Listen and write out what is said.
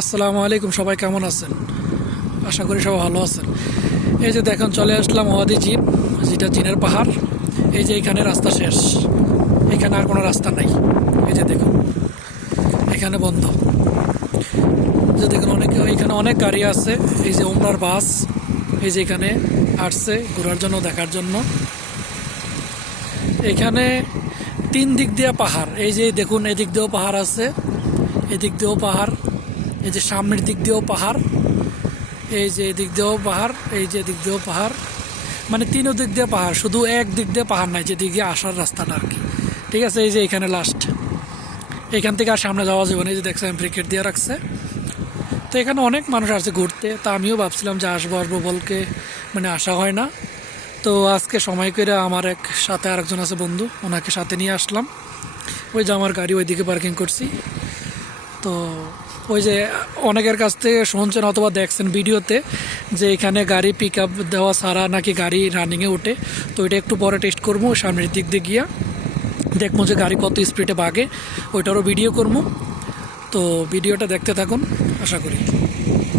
আসসালামু আলাইকুম, সবাই কেমন আছেন? আশা করি সবাই ভালো আছেন। এই যে দেখুন, চলে আসলাম ওয়াদি জিন, যেটা জিনের পাহাড়। এই যে এখানে রাস্তা শেষ, এখানে আর কোনো রাস্তা নাই। এই যে দেখুন, এখানে বন্ধ। যে দেখুন, এখানে অনেক গাড়ি আছে। এই যে ওমরার বাস, এই যে এখানে আসছে ঘোরার জন্য, দেখার জন্য। এখানে তিন দিক দিয়ে পাহাড়। এই যে দেখুন, এদিক দিয়েও পাহাড় আছে, এদিক দিয়েও পাহাড়, এই যে সামনের দিক দিয়েও পাহাড়, এই যে এদিক দিয়েও পাহাড়, এই যে এদিক দিয়েও পাহাড়। মানে তিনও দিক দিয়ে পাহাড়, শুধু এক দিক দিয়ে পাহাড় নাই, যেদিকে আসার রাস্তাটা আর কি। ঠিক আছে, এই যে এখানে লাস্ট, এখান থেকে আর সামনে যাওয়া যাবে না। এই যে দেখছেন ব্রিকেট দিয়ে রাখছে। তো এখানে অনেক মানুষ আসছে ঘুরতে। তা আমিও ভাবছিলাম যে আসবো আসবো বলকে, মানে আসা হয় না। তো আজকে সময় করে আমার সাথে আরেকজন আছে বন্ধু, ওনাকে সাথে নিয়ে আসলাম। ওই যে আমার গাড়ি ওইদিকে পার্কিং করছি। তো ওই যে অনেকের কাছ থেকে শুনছেন অথবা দেখছেন ভিডিওতে যে এখানে গাড়ি পিক আপ দেওয়া ছাড়া নাকি গাড়ি রানিংয়ে ওঠে। তো এটা একটু পরে টেস্ট করবো, সামনের দিক দিয়ে গিয়া দেখবো যে গাড়ি কত স্পিডে ভাগে, ওইটারও ভিডিও করবো। তো ভিডিওটা দেখতে থাকুন, আশা করি।